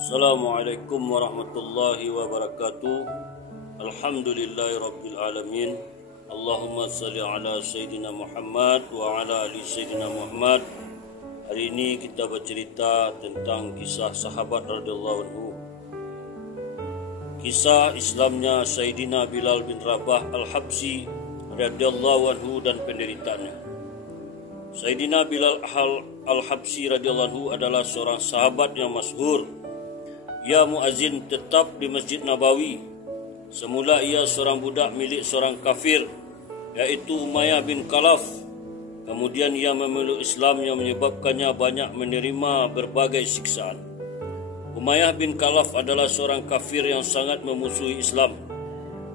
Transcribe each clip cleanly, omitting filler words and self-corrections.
Assalamualaikum warahmatullahi wabarakatuh. Alhamdulillahi rabbil alamin. Allahumma salli ala Sayyidina Muhammad wa ala ali Sayyidina Muhammad. Hari ini kita bercerita tentang kisah sahabat radhiyallahu anhu. Kisah Islamnya Sayyidina Bilal bin Rabah Al-Habsyi radhiyallahu anhu dan penderitaannya. Sayyidina Bilal Al-Habsyi radhiyallahu anhu adalah seorang sahabat yang masyhur. Ia muazin tetap di Masjid Nabawi. Semula ia seorang budak milik seorang kafir, yaitu Umayyah bin Khalaf. Kemudian ia memeluk Islam yang menyebabkannya banyak menerima berbagai siksaan. Umayyah bin Khalaf adalah seorang kafir yang sangat memusuhi Islam.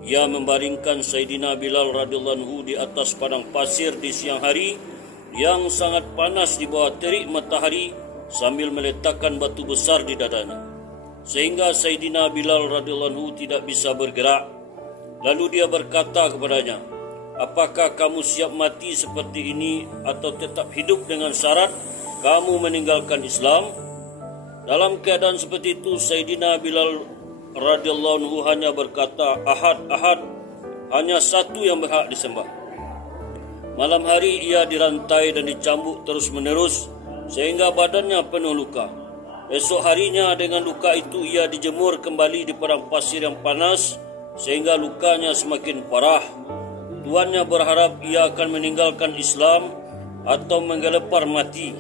Ia membaringkan Sayyidina Bilal radhiyallahu anhu di atas padang pasir di siang hari yang sangat panas di bawah terik matahari sambil meletakkan batu besar di dadanya, sehingga Sayyidina Bilal radhiyallahu anhu tidak bisa bergerak. Lalu dia berkata kepadanya, "Apakah kamu siap mati seperti ini atau tetap hidup dengan syarat kamu meninggalkan Islam?" Dalam keadaan seperti itu, Sayyidina Bilal radhiyallahu anhu hanya berkata, "Ahad, ahad, hanya satu yang berhak disembah." Malam hari ia dirantai dan dicambuk terus-menerus sehingga badannya penuh luka. Esok harinya dengan luka itu ia dijemur kembali di padang pasir yang panas sehingga lukanya semakin parah. Tuannya berharap ia akan meninggalkan Islam atau menggelepar mati.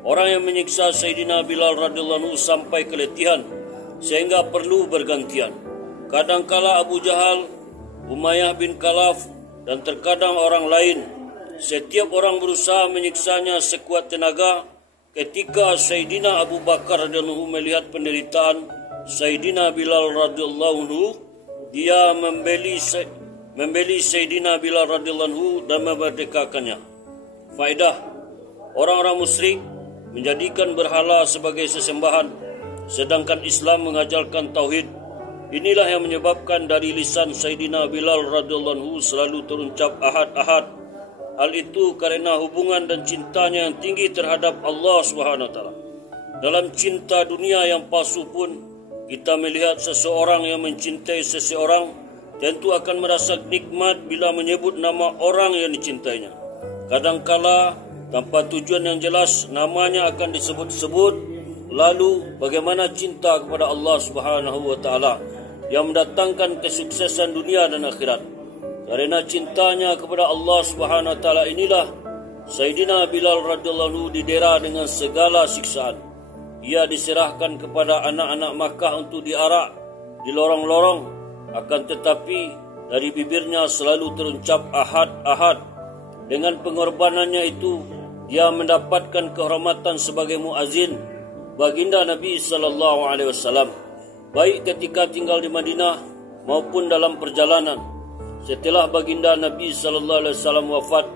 Orang yang menyiksa Sayyidina Bilal radhiyallahu anhu sampai keletihan sehingga perlu bergantian. Kadangkala Abu Jahal, Umayyah bin Khalaf dan terkadang orang lain. Setiap orang berusaha menyiksanya sekuat tenaga. Ketika Sayyidina Abu Bakar radhiyallahu anhu melihat penderitaan Sayyidina Bilal radhiyallahu anhu, dia membeli Sayyidina Bilal radhiyallahu anhu dan memerdekakannya. Faedah: orang-orang musyrik menjadikan berhala sebagai sesembahan, sedangkan Islam mengajarkan tauhid. Inilah yang menyebabkan dari lisan Sayyidina Bilal radhiyallahu anhu selalu terucap ahad, ahad. Hal itu karena hubungan dan cintanya yang tinggi terhadap Allah SWT. Dalam cinta dunia yang palsu pun, kita melihat seseorang yang mencintai seseorang tentu akan merasa nikmat bila menyebut nama orang yang dicintainya. Kadangkala tanpa tujuan yang jelas namanya akan disebut-sebut. Lalu bagaimana cinta kepada Allah SWT yang mendatangkan kesuksesan dunia dan akhirat? Karena cintanya kepada Allah SWT inilah Sayyidina Bilal radhiyallahu anhu didera dengan segala siksaan. Ia diserahkan kepada anak-anak Makkah untuk diarak di lorong-lorong, akan tetapi dari bibirnya selalu terucap ahad, ahad. Dengan pengorbanannya itu, dia mendapatkan kehormatan sebagai muazin baginda Nabi SAW, baik ketika tinggal di Madinah maupun dalam perjalanan. Setelah baginda Nabi SAW wafat,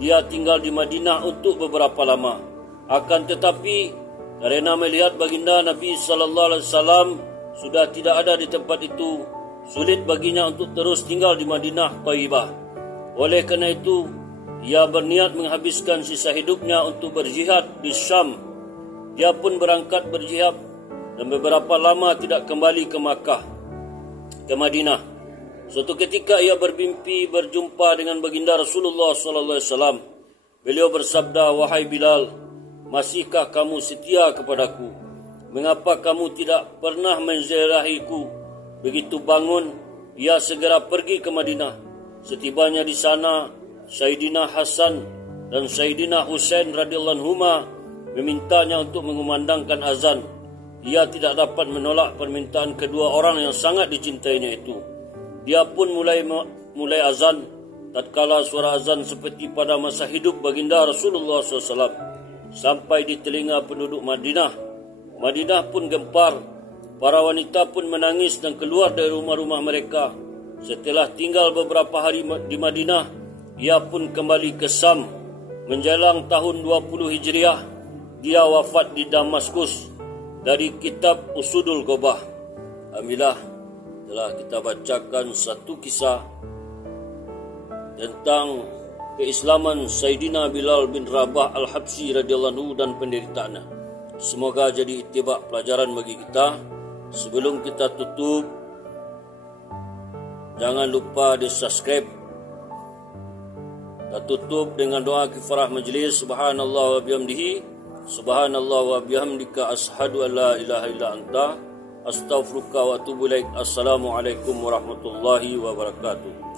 dia tinggal di Madinah untuk beberapa lama. Akan tetapi, karena melihat baginda Nabi SAW sudah tidak ada di tempat itu, sulit baginya untuk terus tinggal di Madinah Thayyibah. Oleh kerana itu, ia berniat menghabiskan sisa hidupnya untuk berjihad di Syam. Dia pun berangkat berjihad dan beberapa lama tidak kembali ke Makkah, ke Madinah. Suatu ketika ia bermimpi berjumpa dengan baginda Rasulullah SAW. Beliau bersabda, "Wahai Bilal, masihkah kamu setia kepadaku? Mengapa kamu tidak pernah menziarahiku?" Begitu bangun, ia segera pergi ke Madinah. Setibanya di sana, Sayyidina Hasan dan Sayyidina Husain radhiyallahu anhuma memintanya untuk mengumandangkan azan. Ia tidak dapat menolak permintaan kedua orang yang sangat dicintainya itu. Dia pun mulai azan. Tatkala suara azan seperti pada masa hidup baginda Rasulullah SAW sampai di telinga penduduk Madinah. Madinah pun gempar. Para wanita pun menangis dan keluar dari rumah-rumah mereka. Setelah tinggal beberapa hari di Madinah, ia pun kembali ke Syam. Menjelang tahun 20 Hijriah, dia wafat di Damaskus. Dari kitab Usudul Ghobah. Alhamdulillah, telah kita bacakan satu kisah tentang keislaman Sayyidina Bilal bin Rabah Al-Habsyi radhiyallahu anhu dan penderitaannya. Semoga jadi itibak pelajaran bagi kita. Sebelum kita tutup, jangan lupa di subscribe. Kita tutup dengan doa kifarah majlis. Subhanallah wa bihamdihi, subhanallah wa bihamdika, ashhadu an la ilaha illa anta, astaghfiruka wa atubu ilaik. Assalamualaikum warahmatullahi wabarakatuh.